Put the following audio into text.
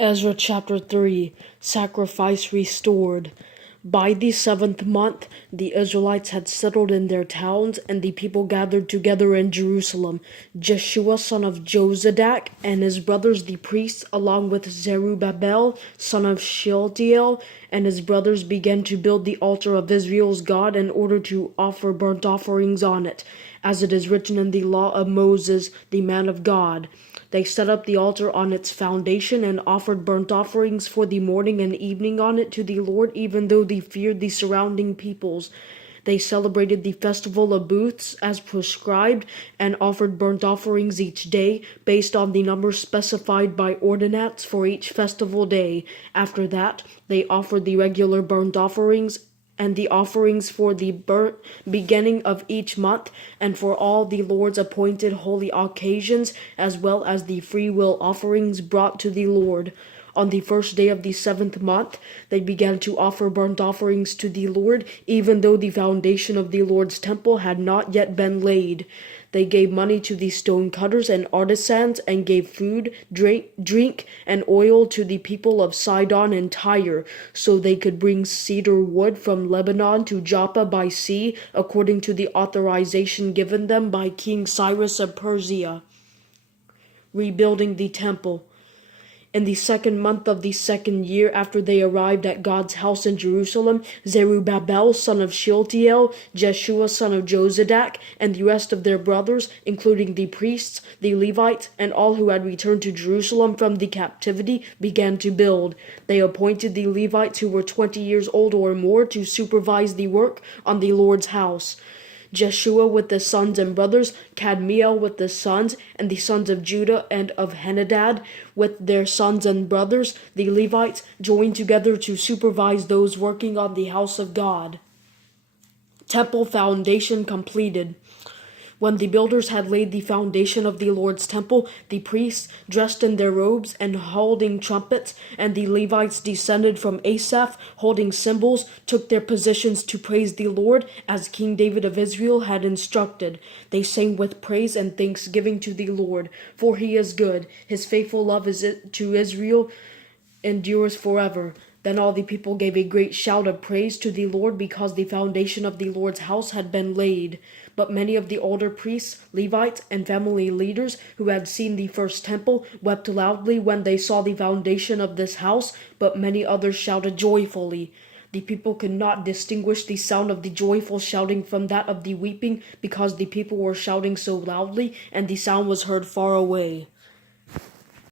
Ezra Chapter 3 Sacrifice Restored. By the 7th month, the Israelites had settled in their towns, and the people gathered together in Jerusalem. Jeshua son of Jozadak and his brothers the priests, along with Zerubbabel son of Shealtiel and his brothers, began to build the altar of Israel's God in order to offer burnt offerings on it, as it is written in the law of Moses, the man of God. They set up the altar on its foundation and offered burnt offerings for the morning and evening on it to the Lord, even though they feared the surrounding peoples. They celebrated the festival of booths as prescribed and offered burnt offerings each day based on the number specified by ordinance for each festival day. After that, they offered the regular burnt offerings and the offerings for the beginning of each month, and for all the Lord's appointed holy occasions, as well as the freewill offerings brought to the Lord. On the first day of the 7th month, they began to offer burnt offerings to the Lord, even though the foundation of the Lord's temple had not yet been laid. They gave money to the stone cutters and artisans, and gave food, drink, and oil to the people of Sidon and Tyre, so they could bring cedar wood from Lebanon to Joppa by sea, according to the authorization given them by King Cyrus of Persia. Rebuilding the temple. In the 2nd month of the 2nd year after they arrived at God's house in Jerusalem, Zerubbabel son of Shealtiel, Jeshua son of Jozadak, and the rest of their brothers, including the priests, the Levites, and all who had returned to Jerusalem from the captivity, began to build. They appointed the Levites who were 20 years old or more to supervise the work on the Lord's house. Jeshua with the sons and brothers, Kadmiel with the sons, and the sons of Judah and of Henadad with their sons and brothers, the Levites, joined together to supervise those working on the house of God. Temple foundation completed. When the builders had laid the foundation of the Lord's temple, the priests, dressed in their robes and holding trumpets, and the Levites descended from Asaph, holding cymbals, took their positions to praise the Lord, as King David of Israel had instructed. They sang with praise and thanksgiving to the Lord, for he is good. His faithful love to Israel endures forever. Then all the people gave a great shout of praise to the Lord, because the foundation of the Lord's house had been laid. But many of the older priests, Levites, and family leaders who had seen the first temple wept loudly when they saw the foundation of this house, but many others shouted joyfully. The people could not distinguish the sound of the joyful shouting from that of the weeping, because the people were shouting so loudly, and the sound was heard far away.